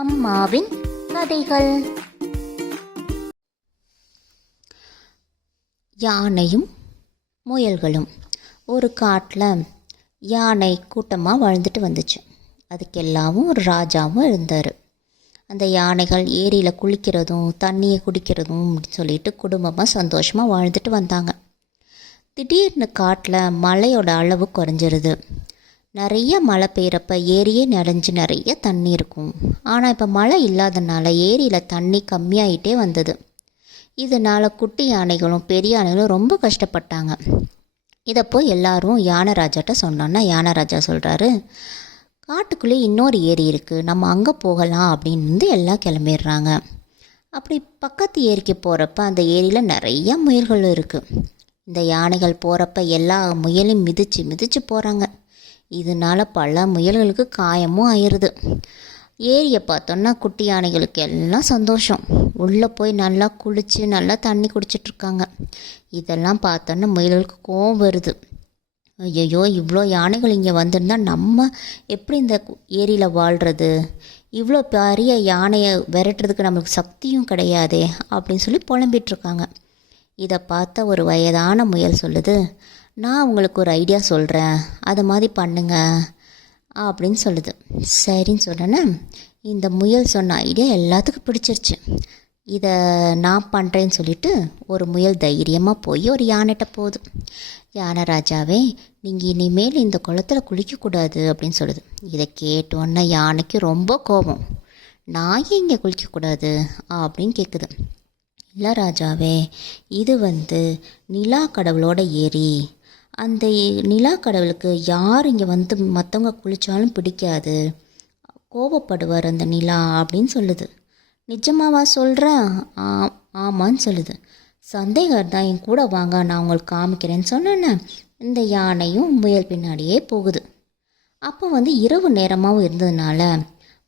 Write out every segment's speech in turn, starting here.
அம்மாவின் கதைகள். யானையும் முயல்களும். ஒரு காட்டில் யானை கூட்டமாக வாழ்ந்துட்டு வந்துச்சு. அதுக்கெல்லாமும் ஒரு ராஜாவும் இருந்தார். அந்த யானைகள் ஏரியில் குளிக்கிறதும் தண்ணியை குடிக்கிறதும் அப்படின்னு சொல்லிட்டு குடும்பமாக சந்தோஷமாக வாழ்ந்துட்டு வந்தாங்க. திடீர்னு காட்டில் மழையோட அளவு குறைஞ்சிருது. நிறைய மழை பெய்கிறப்ப ஏரியே நிறைஞ்சு நிறைய தண்ணி இருக்கும். ஆனால் இப்போ மழை இல்லாதனால ஏரியில் தண்ணி கம்மியாயிட்டே வந்தது. இதனால் குட்டி யானைகளும் பெரிய யானைகளும் ரொம்ப கஷ்டப்பட்டாங்க. இதை போய் எல்லாரும் யானை ராஜாட்ட சொன்னோன்னா யானை ராஜா சொல்கிறாரு, காட்டுக்குள்ளே இன்னொரு ஏரி இருக்குது, நம்ம அங்கே போகலாம் அப்படின்னு எல்லாம் கிளம்பிடுறாங்க. அப்படி பக்கத்து ஏரிக்கு போகிறப்ப அந்த ஏரியில் நிறைய முயல்கள் இருக்குது. இந்த யானைகள் போகிறப்ப எல்லா முயலையும் மிதித்து மிதித்து போகிறாங்க. இதனால் பல முயல்களுக்கு காயமும் ஆயிடுது. ஏரியை பார்த்தோன்னா குட்டி யானைகளுக்கு எல்லாம் சந்தோஷம். உள்ளே போய் நல்லா குளித்து நல்லா தண்ணி குடிச்சிட்ருக்காங்க. இதெல்லாம் பார்த்தோன்னா முயல்களுக்கு கோவம் வருது. ஐயோ, இவ்வளோ யானைகள் இங்கே வந்திருந்தால் நம்ம எப்படி இந்த ஏரியில் வாழ்கிறது? இவ்வளோ பெரிய யானையை விரட்டுறதுக்கு நம்மளுக்கு சக்தியும் கிடையாதே அப்படின்னு சொல்லி புலம்பிகிட்ருக்காங்க. இதை பார்த்த ஒரு வயதான முயல் சொல்லுது, நான் உங்களுக்கு ஒரு ஐடியா சொல்கிறேன், அதை மாதிரி பண்ணுங்க அப்படின்னு சொல்லுது. சரின்னு சொன்னேன்னா இந்த முயல் சொன்ன ஐடியா எல்லாத்துக்கும் பிடிச்சிருச்சு. இதை நான் பண்ணுறேன்னு சொல்லிட்டு ஒரு முயல் தைரியமாக போய் ஒரு யானைகிட்ட போகுது. யானை ராஜாவே, நீங்கள் இனிமேல் இந்த குளத்தில் குளிக்கக்கூடாது அப்படின்னு சொல்லுது. இதை கேட்டோன்னே யானைக்கு ரொம்ப கோபம். நான் ஏன் இங்கே குளிக்கக்கூடாது அப்படின்னு கேட்குது. இல்லை ராஜாவே, இது நிலா கடவுளோட ஏரி. அந்த நிலா கடவுளுக்கு யார் இங்கே மற்றவங்க குளித்தாலும் பிடிக்காது, கோபப்படுவார் அந்த நிலா அப்படின்னு சொல்லுது. நிஜமாவா சொல்கிறேன்? ஆமான்னு சொல்லுது. சந்தேகம் தான், என் கூட வாங்க, நான் உங்களுக்கு காமிக்கிறேன்னு சொன்னேன்னே இந்த யானையும் முயல் பின்னாடியே போகுது. அப்போ இரவு நேரமாகவும் இருந்ததுனால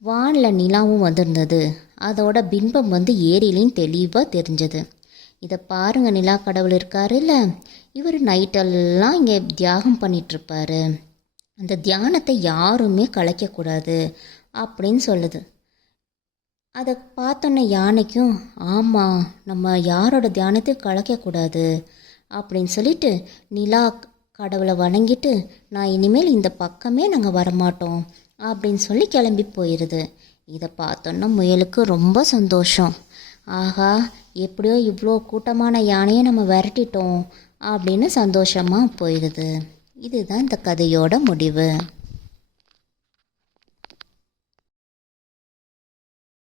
வானில் நிலாவும் வந்திருந்தது. அதோட பிம்பம் ஏரியிலையும் தெளிவாக தெரிஞ்சது. இதை பாருங்கள், நிலா கடவுள் இருக்காரு இல்லை, இவர் நைட்டெல்லாம் இங்கே தியாகம் பண்ணிகிட்ருப்பாரு. அந்த தியானத்தை யாருமே கலைக்கக்கூடாது அப்படின்னு சொல்லுது. அதை பார்த்தோன்னே யானைக்கும், ஆமாம், நம்ம யாரோட தியானத்தை கலைக்கக்கூடாது அப்படின்னு சொல்லிட்டு நிலா கடவுளை வணங்கிட்டு, நான் இனிமேல் இந்த பக்கமே நாங்கள் வரமாட்டோம் அப்படின்னு சொல்லி கிளம்பி போயிடுது. இதை பார்த்தோன்னா முயலுக்கு ரொம்ப சந்தோஷம். ஆகா, எப்படியோ இவ்வளோ கூட்டமான யானையை நம்ம விரட்டிட்டோம் அப்படின்னு சந்தோஷமாக போயிடுது. இதுதான் இந்த கதையோட முடிவு.